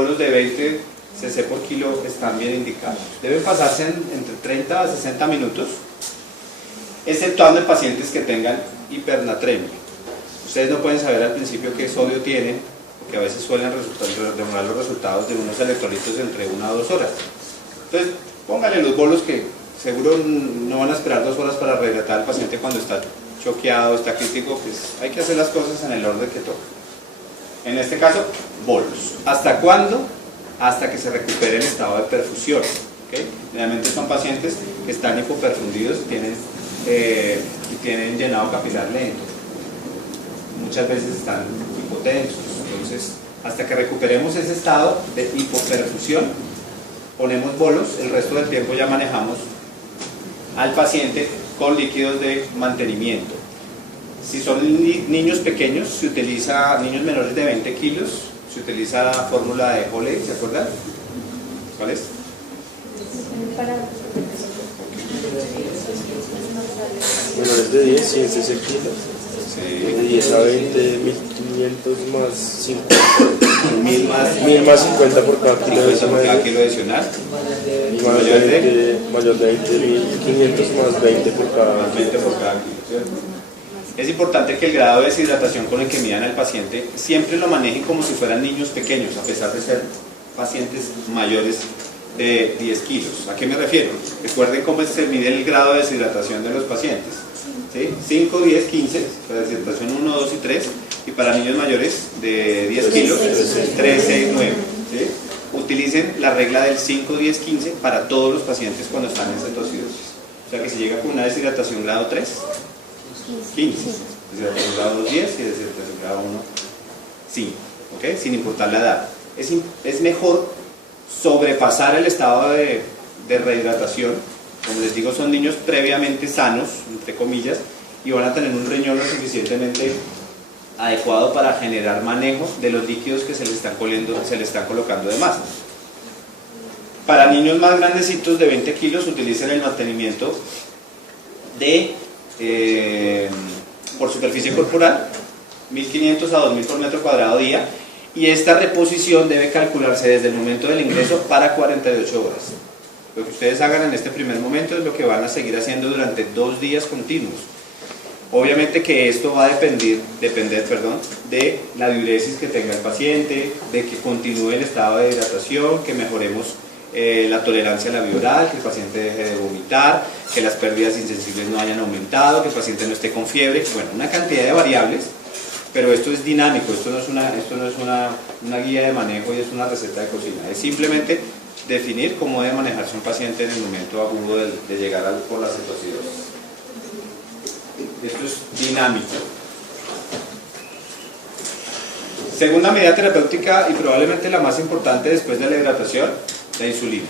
bolos de 20 cc por kilo están bien indicados. Deben pasarse entre 30 a 60 minutos, exceptuando en pacientes que tengan hipernatremia. Ustedes no pueden saber al principio qué sodio tienen, porque a veces suelen demorar los resultados de unos electrolitos entre 1 a 2 horas. Entonces, pónganle los bolos que seguro no van a esperar 2 horas para rehidratar al paciente cuando está choqueado, está crítico, pues hay que hacer las cosas en el orden que toca. En este caso, bolos. ¿Hasta cuándo? Hasta que se recupere el estado de perfusión. ¿Okay? Generalmente son pacientes que están hipoperfundidos y tienen llenado capilar lento. Muchas veces están hipotensos. Entonces, hasta que recuperemos ese estado de hipoperfusión, ponemos bolos. El resto del tiempo ya manejamos al paciente con líquidos de mantenimiento. Si son niños pequeños, se utiliza, niños menores de 20 kilos, se utiliza la fórmula de Holley, ¿se acuerdan? ¿Cuál es? Menores de 10, 100 cc kilos. Sí. De 10 a 20, 1500 más 50. 1000 más 50 por cada kilo de 50 por cada kilo adicional. Y mayor de 20, 1500 más 20 por cada kilo, ¿cierto? Es importante que el grado de deshidratación con el que midan al paciente siempre lo manejen como si fueran niños pequeños, a pesar de ser pacientes mayores de 10 kilos. ¿A qué me refiero? Recuerden cómo se mide el grado de deshidratación de los pacientes. ¿Sí? 5, 10, 15, para deshidratación 1, 2 y 3, y para niños mayores de 10 kilos, 3, 6, 9. ¿Sí? Utilicen la regla del 5, 10, 15 para todos los pacientes cuando están en cetocidosis. O sea que si llega con una deshidratación grado 3, 15, deshidratación grado 2, 10 y deshidratación grado 1, 5, ¿okay? Sin importar la edad. Es mejor sobrepasar el estado de rehidratación. Como les digo, son niños previamente sanos, entre comillas, y van a tener un riñón lo suficientemente adecuado para generar manejo de los líquidos que se le están colocando de más. Para niños más grandecitos de 20 kilos, utilicen el mantenimiento de por superficie corporal, 1500 a 2000 por metro cuadrado día, y esta reposición debe calcularse desde el momento del ingreso para 48 horas. Lo que ustedes hagan en este primer momento es lo que van a seguir haciendo durante 2 días continuos. Obviamente que esto va a depender de la diuresis que tenga el paciente, de que continúe el estado de hidratación, que mejoremos la tolerancia a la vía oral, que el paciente deje de vomitar, que las pérdidas insensibles no hayan aumentado, que el paciente no esté con fiebre, bueno, una cantidad de variables, pero esto es dinámico, esto no es una guía de manejo y es una receta de cocina, es simplemente definir cómo debe manejarse un paciente en el momento agudo de llegar por la cetocidosis. Esto es dinámico. Segunda medida terapéutica y probablemente la más importante después de la hidratación, la insulina.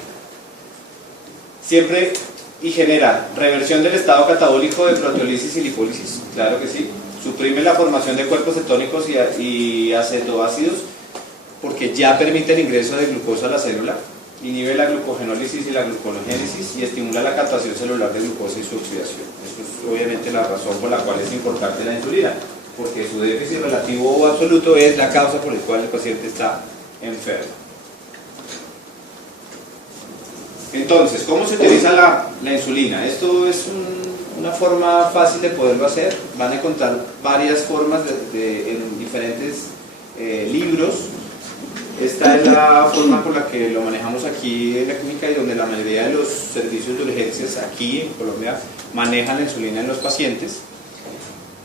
Siempre y genera reversión del estado catabólico de proteólisis y lipólisis, claro que sí. Suprime la formación de cuerpos cetónicos y acetoácidos porque ya permite el ingreso de glucosa a la célula, inhibe la glucogenólisis y la gluconogénesis y estimula la captación celular de glucosa y su oxidación. Eso es obviamente la razón por la cual es importante la insulina, porque su déficit relativo o absoluto es la causa por la cual el paciente está enfermo. Entonces, ¿cómo se utiliza la insulina? Esto es una forma fácil de poderlo hacer. Van a encontrar varias formas en diferentes libros. Esta es la forma por la que lo manejamos aquí en la clínica y donde la mayoría de los servicios de urgencias aquí en Colombia manejan la insulina en los pacientes.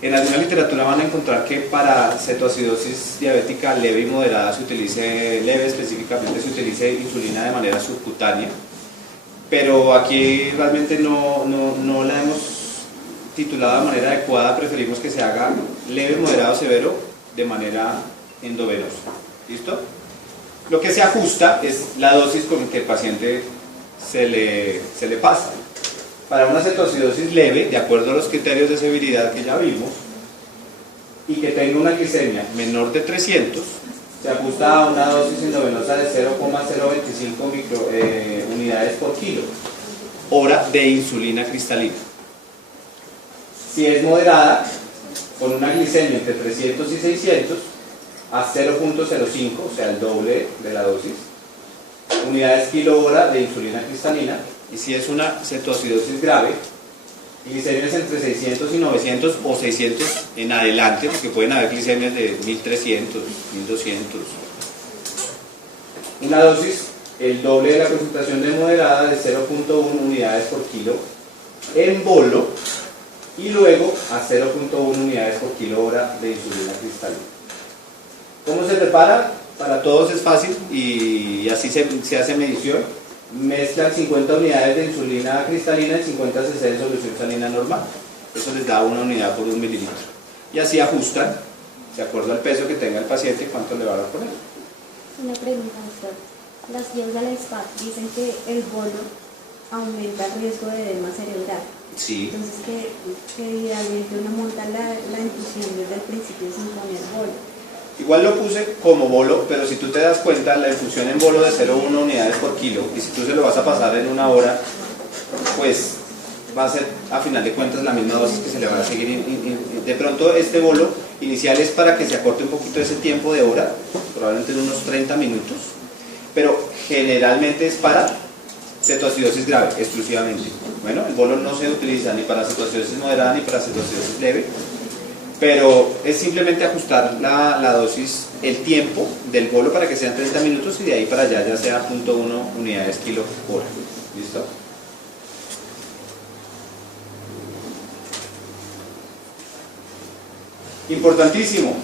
En alguna literatura van a encontrar que para cetoacidosis diabética leve y moderada específicamente se utilice insulina de manera subcutánea, pero aquí realmente no la hemos titulado de manera adecuada, preferimos que se haga leve, moderado, severo de manera endovenosa. ¿Listo? Lo que se ajusta es la dosis con que el paciente se le pasa. Para una cetoacidosis leve, de acuerdo a los criterios de severidad que ya vimos, y que tenga una glicemia menor de 300, se ajusta a una dosis endovenosa de 0,025 unidades por kilo hora de insulina cristalina. Si es moderada, con una glicemia entre 300 y 600, a 0.05, o sea el doble de la dosis, unidades kilo-hora de insulina cristalina, y si es una cetoacidosis grave, glicemias entre 600 y 900 o 600 en adelante, porque pueden haber glicemias de 1300, 1200. Una dosis, el doble de la concentración de moderada de 0.1 unidades por kilo en bolo, y luego a 0.1 unidades por kilo hora de insulina cristalina. ¿Cómo se prepara? Para todos es fácil y así se hace medición. Mezclan 50 unidades de insulina cristalina en 50 cc de solución salina normal. Eso les da una unidad por 1 mililitro. Y así ajustan, de acuerdo al peso que tenga el paciente, cuánto le van a poner. Una pregunta, doctor. Las guías de la SPAC dicen que el bolo aumenta el riesgo de edema cerebral. Sí. Entonces, que idealmente uno monta la infusión desde el principio sin poner bolo. Igual lo puse como bolo, pero si tú te das cuenta, la infusión en bolo de 0,1 unidades por kilo, y si tú se lo vas a pasar en 1 hora, pues va a ser a final de cuentas la misma dosis que se le va a seguir. De pronto este bolo inicial es para que se acorte un poquito ese tiempo de hora, probablemente en unos 30 minutos, pero generalmente es para cetoacidosis grave, exclusivamente. Bueno, el bolo no se utiliza ni para cetoacidosis moderada ni para cetoacidosis leve, pero es simplemente ajustar la dosis, el tiempo del bolo para que sean 30 minutos y de ahí para allá ya sea 0.1 unidades kilo hora. ¿Listo? Importantísimo,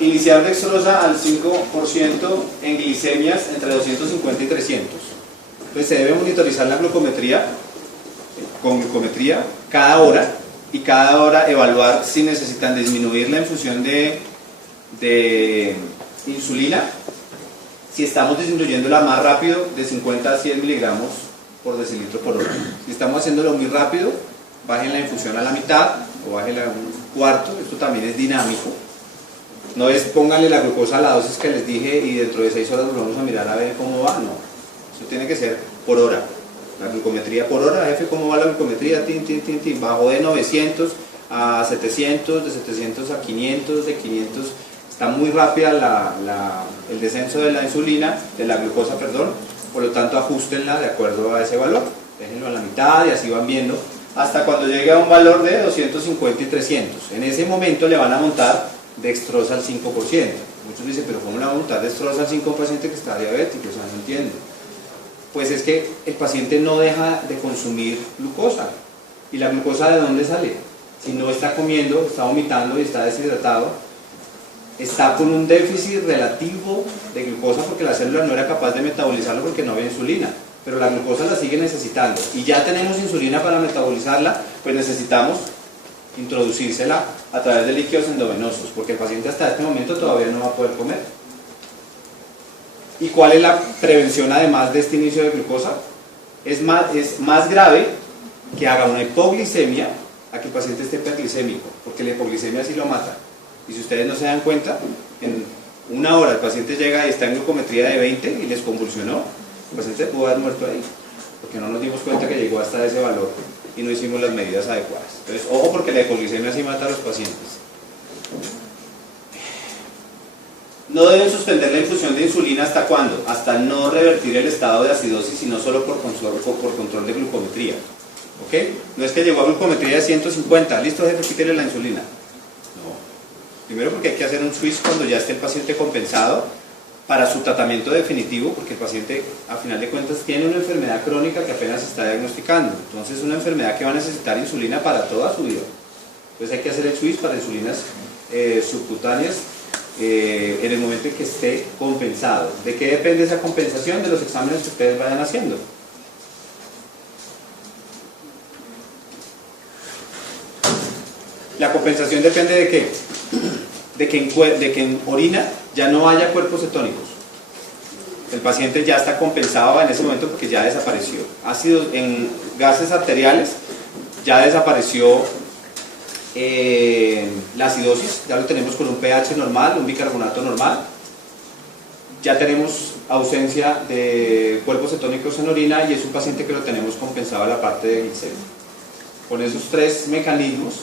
iniciar dextrosa al 5% en glicemias entre 250 y 300. Entonces se debe monitorizar la glucometría con glucometría cada hora, y cada hora evaluar si necesitan disminuir la infusión de insulina, si estamos disminuyéndola más rápido de 50 a 100 miligramos por decilitro por hora. Si estamos haciéndolo muy rápido, bajen la infusión a la mitad o bájenla a un cuarto. Esto también es dinámico. No es pónganle la glucosa a la dosis que les dije y dentro de 6 horas volvamos a mirar a ver cómo va. No, eso tiene que ser por hora. La glucometría por hora, jefe, ¿cómo va la glucometría? Bajó de 900 a 700, de 700 a 500, de 500, está muy rápida el descenso de la insulina, de la glucosa, perdón, por lo tanto ajustenla de acuerdo a ese valor, déjenlo a la mitad y así van viendo, hasta cuando llegue a un valor de 250 y 300. En ese momento le van a montar dextrosa al 5%. Muchos dicen, pero ¿cómo le van a montar dextrosa al 5% a un paciente que está diabético? O sea, no entiendo. Pues es que el paciente no deja de consumir glucosa. ¿Y la glucosa de dónde sale? Si no está comiendo, está vomitando y está deshidratado, está con un déficit relativo de glucosa porque la célula no era capaz de metabolizarlo porque no había insulina, pero la glucosa la sigue necesitando y ya tenemos insulina para metabolizarla, pues necesitamos introducírsela a través de líquidos endovenosos, porque el paciente hasta este momento todavía no va a poder comer. ¿Y cuál es la prevención además de este inicio de glucosa? Es más grave que haga una hipoglicemia a que el paciente esté hiperglicémico, porque la hipoglicemia sí lo mata. Y si ustedes no se dan cuenta, en 1 hora el paciente llega y está en glucometría de 20 y les convulsionó, el paciente pudo haber muerto ahí, porque no nos dimos cuenta que llegó hasta ese valor y no hicimos las medidas adecuadas. Entonces, ojo, porque la hipoglicemia sí mata a los pacientes. No deben suspender la infusión de insulina ¿hasta cuándo? Hasta no revertir el estado de acidosis, sino solo por control de glucometría. ¿Ok? No es que llegó a glucometría de 150, listo, jefe, quítele la insulina. No. Primero porque hay que hacer un switch cuando ya esté el paciente compensado para su tratamiento definitivo, porque el paciente, a final de cuentas, tiene una enfermedad crónica que apenas se está diagnosticando. Entonces es una enfermedad que va a necesitar insulina para toda su vida. Entonces hay que hacer el switch para insulinas subcutáneas en el momento en que esté compensado. ¿De qué depende esa compensación? De los exámenes que ustedes vayan haciendo. La compensación depende de qué? De que en orina ya no haya cuerpos cetónicos. El paciente ya está compensado en ese momento porque ya desapareció. Ácidos en gases arteriales, ya desapareció la acidosis, ya lo tenemos con un pH normal, un bicarbonato normal. Ya tenemos ausencia de cuerpos cetónicos en orina y es un paciente que lo tenemos compensado a la parte de glicemia. Con esos 3 mecanismos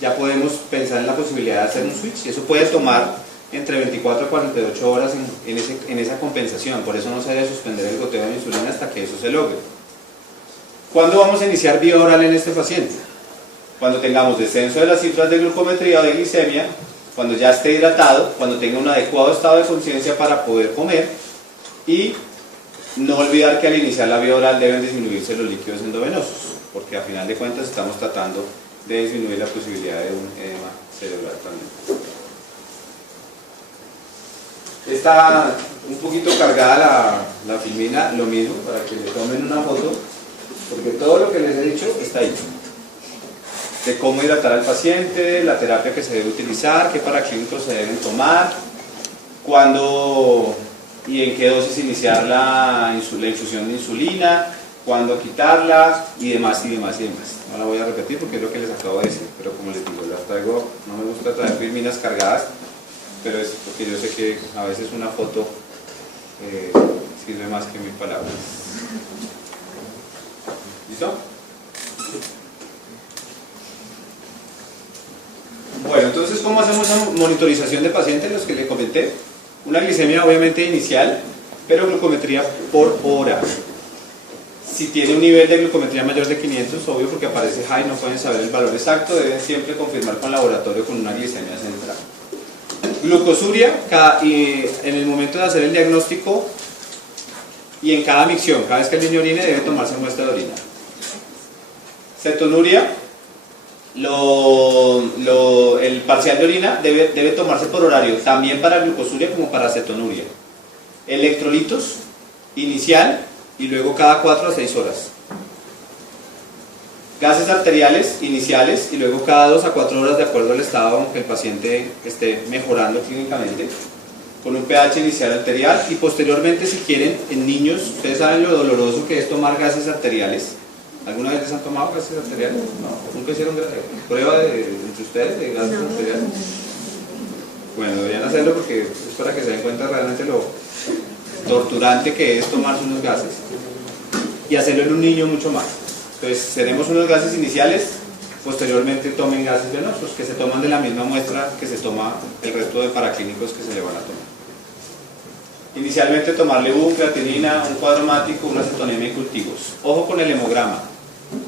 ya podemos pensar en la posibilidad de hacer un switch y eso puede tomar entre 24 y 48 horas en esa compensación, por eso no se debe suspender el goteo de insulina hasta que eso se logre. ¿Cuándo vamos a iniciar vía oral en este paciente? Cuando tengamos descenso de las cifras de glucometría o de glicemia, cuando ya esté hidratado, cuando tenga un adecuado estado de conciencia para poder comer, y no olvidar que al iniciar la vía oral deben disminuirse los líquidos endovenosos, porque a final de cuentas estamos tratando de disminuir la posibilidad de un edema cerebral también. Está un poquito cargada la filmina, lo mismo, para que le tomen una foto, porque todo lo que les he dicho está ahí. De cómo hidratar al paciente, la terapia que se debe utilizar, qué paraclínicos se deben tomar, cuándo y en qué dosis iniciar la infusión de insulina, cuándo quitarla y demás y demás y demás. No la voy a repetir porque es lo que les acabo de decir, pero como les digo, las traigo, no me gusta traer filminas cargadas, pero es porque yo sé que a veces una foto sirve más que 1000 palabras. ¿Listo? Bueno, entonces, ¿cómo hacemos la monitorización de pacientes? Los que les comenté. Una glicemia obviamente inicial, pero glucometría por hora. Si tiene un nivel de glucometría mayor de 500, obvio porque aparece high, no pueden saber el valor exacto, deben siempre confirmar con laboratorio con una glicemia central. Glucosuria, en el momento de hacer el diagnóstico y en cada micción, cada vez que el niño orine debe tomarse muestra de orina. Cetonuria, el parcial de orina debe tomarse por horario, también para glucosuria como para cetonuria. Electrolitos, inicial y luego cada 4 a 6 horas. Gases arteriales iniciales y luego cada 2 a 4 horas de acuerdo al estado en que el paciente esté mejorando clínicamente, con un pH inicial arterial, y posteriormente, si quieren, en niños, ustedes saben lo doloroso que es tomar gases arteriales. ¿Alguna vez les han tomado gases arteriales? No, nunca hicieron prueba entre ustedes de gases arteriales. Bueno, deberían hacerlo porque es para que se den cuenta realmente lo torturante que es tomarse unos gases, y hacerlo en un niño mucho más. Entonces, tenemos unos gases iniciales, posteriormente tomen gases venosos que se toman de la misma muestra que se toma el resto de paraclínicos que se le van a tomar. Inicialmente tomarle creatinina, un cuadro mático, una cetonemia y cultivos. Ojo con el hemograma.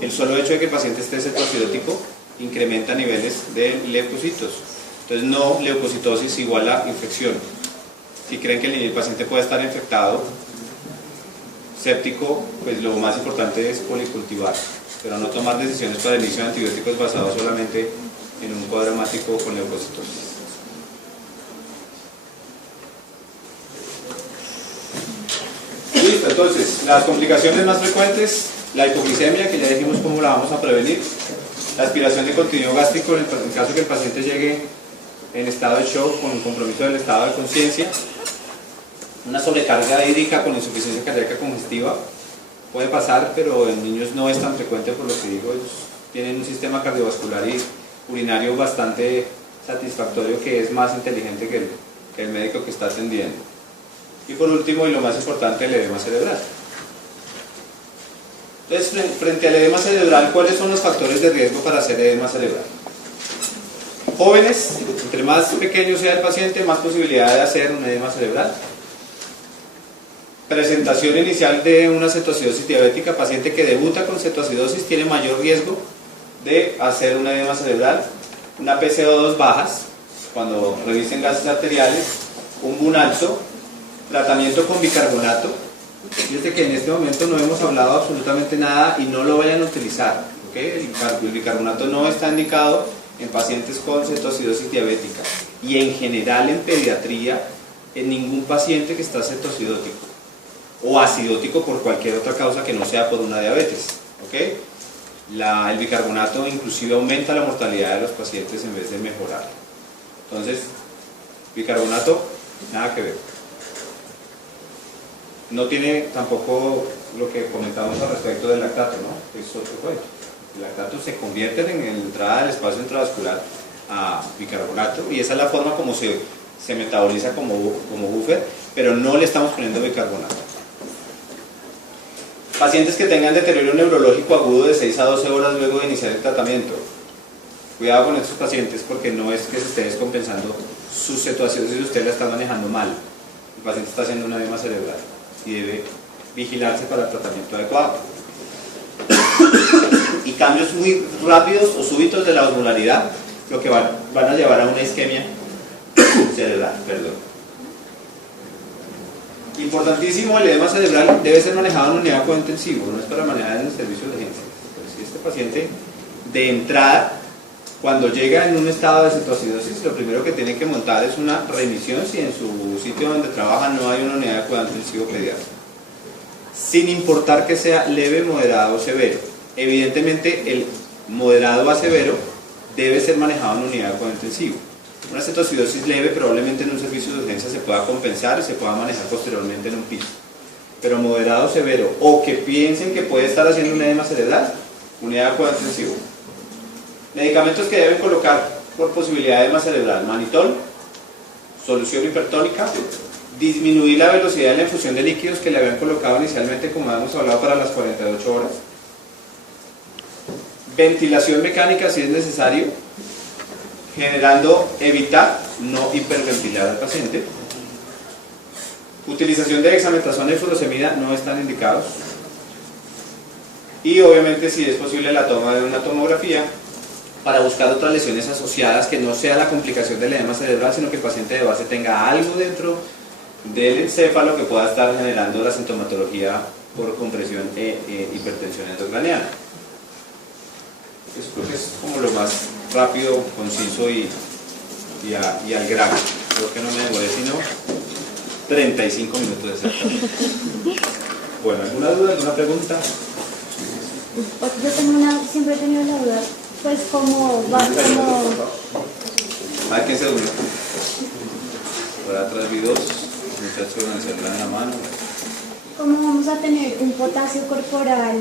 El solo hecho de que el paciente esté cetoacidótico incrementa niveles de leucocitos. Entonces, no leucocitosis igual a infección. Si creen que el paciente puede estar infectado, séptico, pues lo más importante es policultivar, pero no tomar decisiones para el inicio de antibióticos basados solamente en un cuadro hemático con leucocitosis. Listo, entonces, las complicaciones más frecuentes, la hipoglicemia, que ya dijimos cómo la vamos a prevenir, la aspiración de contenido gástrico en caso que el paciente llegue en estado de shock con compromiso del estado de conciencia, una sobrecarga hídrica con insuficiencia cardíaca congestiva, puede pasar, pero en niños no es tan frecuente, por lo que digo, ellos tienen un sistema cardiovascular y urinario bastante satisfactorio, que es más inteligente que el médico que está atendiendo. Y por último, y lo más importante, el edema cerebral. Entonces, frente al edema cerebral, ¿cuáles son los factores de riesgo para hacer edema cerebral? Jóvenes, entre más pequeño sea el paciente, más posibilidad de hacer un edema cerebral. Presentación inicial de una cetoacidosis diabética, paciente que debuta con cetoacidosis tiene mayor riesgo de hacer un edema cerebral. Una PCO2 bajas, cuando revisen gases arteriales, un BUN alto, tratamiento con bicarbonato. Fíjense que en este momento no hemos hablado absolutamente nada y no lo vayan a utilizar, ¿okay? El bicarbonato no está indicado en pacientes con cetoacidosis diabética y en general en pediatría en ningún paciente que está cetoacidótico o acidótico por cualquier otra causa que no sea por una diabetes, ¿okay? El bicarbonato inclusive aumenta la mortalidad de los pacientes en vez de mejorarla. Entonces, bicarbonato, nada que ver. No tiene tampoco lo que comentamos al respecto del lactato, ¿no? Es otro cuento. El lactato se convierte en la entrada del espacio intravascular a bicarbonato, y esa es la forma como se metaboliza como buffer, pero no le estamos poniendo bicarbonato. Pacientes que tengan deterioro neurológico agudo de 6 a 12 horas luego de iniciar el tratamiento. Cuidado con estos pacientes porque no es que se esté descompensando su situación si usted la está manejando mal. El paciente está haciendo una edema cerebral y debe vigilarse para el tratamiento adecuado. Y cambios muy rápidos o súbitos de la osmolaridad lo que van a llevar a una isquemia cerebral. Importantísimo, el edema cerebral debe ser manejado en unidad de cuidado intensivo, no es para manejar en el servicio de urgencia. Pero si este paciente de entrada, cuando llega en un estado de cetoacidosis, lo primero que tiene que montar es una remisión si en su sitio donde trabaja no hay una unidad de cuidado intensivo pediátrico, sin importar que sea leve, moderado o severo. Evidentemente el moderado a severo debe ser manejado en unidad de cuidado intensivo. Una cetoacidosis leve probablemente en un servicio de urgencia se pueda compensar y se pueda manejar posteriormente en un piso, pero moderado o severo, o que piensen que puede estar haciendo un edema cerebral, unidad de cuidado intensivo. Medicamentos que deben colocar por posibilidad de edema cerebral: manitol, solución hipertónica, disminuir la velocidad de la infusión de líquidos que le habían colocado inicialmente, como habíamos hablado, para las 48 horas, ventilación mecánica si es necesario, evitar no hiperventilar al paciente, utilización de dexametasona y furosemida no están indicados, y obviamente si es posible la toma de una tomografía para buscar otras lesiones asociadas que no sea la complicación del edema cerebral, sino que el paciente de base tenga algo dentro del encéfalo que pueda estar generando la sintomatología por compresión e hipertensión endocraniana. Eso creo que es como lo más rápido, conciso y al grano. Creo que no me demoré sino 35 minutos exactamente. Bueno, ¿alguna duda, alguna pregunta? Yo siempre he tenido la duda, pues como va, como... ¿Hay que se durmió? Por atrás vi dos, muchachos con el celular en la mano. ¿Cómo vamos a tener un potasio corporal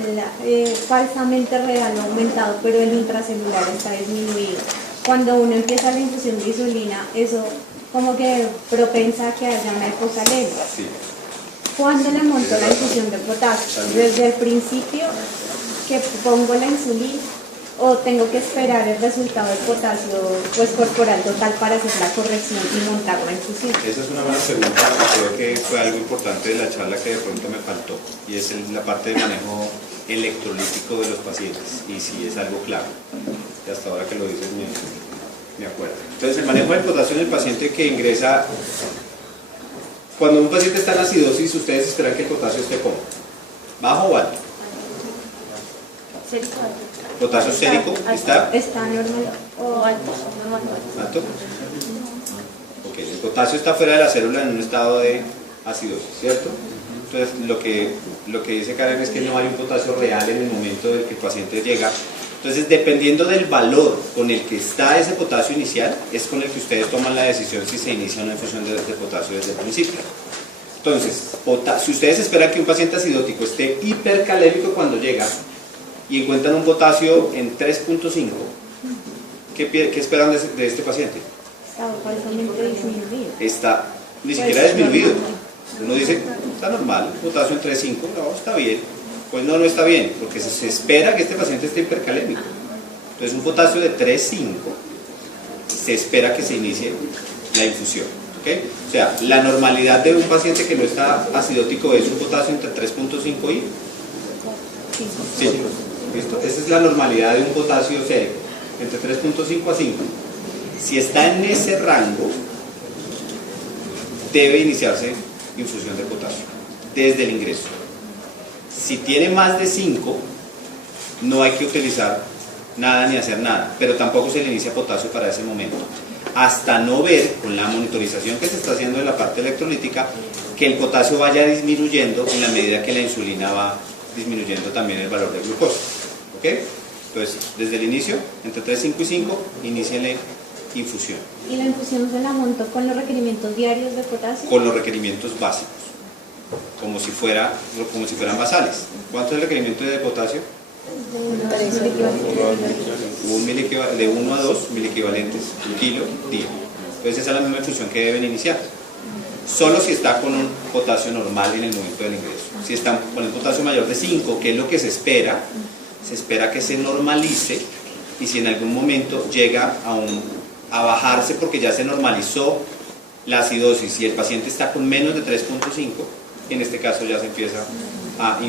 falsamente real aumentado, pero el intracelular está disminuido? Cuando uno empieza la infusión de insulina, eso como que propensa a que haya una hipocalemia. Sí. ¿Cuándo le monto la infusión de potasio? ¿Desde el principio que pongo la insulina o tengo que esperar el resultado del potasio pues corporal total para hacer la corrección y montar la infusión? Esa es una buena pregunta, creo que fue algo importante de la charla que de pronto me faltó, y es la parte de manejo electrolítico de los pacientes, y sí es algo clave, y hasta ahora que lo dices me acuerdo. Entonces el manejo del potasio en el paciente que ingresa, cuando un paciente está en acidosis, ustedes esperan que el potasio esté ¿cómo? ¿Bajo o alto? ¿Potasio sérico está? Está normal o alto. ¿Alto? Ok, el potasio está fuera de la célula en un estado de acidosis, ¿cierto? Entonces lo que dice Karen es que no hay un potasio real en el momento en que el paciente llega. Entonces, dependiendo del valor con el que está ese potasio inicial, es con el que ustedes toman la decisión si se inicia una infusión de potasio desde el principio. Entonces, si ustedes esperan que un paciente acidótico esté hipercalémico cuando llega y encuentran un potasio en 3.5, ¿qué esperan de este paciente? Está falsamente disminuido. Está ni siquiera disminuido. Uno dice, está normal, potasio en 3.5, no, está bien. Pues no está bien, porque se espera que este paciente esté hipercalémico. Entonces un potasio de 3.5 se espera que se inicie la infusión, ¿okay? O sea, la normalidad de un paciente que no está acidótico es un potasio entre 3.5 y 5. ¿Listo? Esa es la normalidad de un potasio sérico, entre 3.5 a 5. Si está en ese rango, debe iniciarse infusión de potasio desde el ingreso. Si tiene más de 5, no hay que utilizar nada ni hacer nada, pero tampoco se le inicia potasio para ese momento, hasta no ver con la monitorización que se está haciendo en la parte electrolítica que el potasio vaya disminuyendo en la medida que la insulina va disminuyendo también el valor de glucosa. ¿Ok? Entonces, desde el inicio, entre 3, 5 y 5, iníciale infusión. ¿Y la infusión se la monto con los requerimientos diarios de potasio? Con los requerimientos básicos, como si fueran basales. ¿Cuánto es el requerimiento de potasio? De 1 a 2 miliequivalentes, un kilo día. Entonces esa es la misma infusión que deben iniciar. Solo si está con un potasio normal en el momento del ingreso. Si están con el potasio mayor de 5, que es lo que se espera que se normalice y si en algún momento llega a bajarse porque ya se normalizó la acidosis y el paciente está con menos de 3.5, en este caso ya se empieza a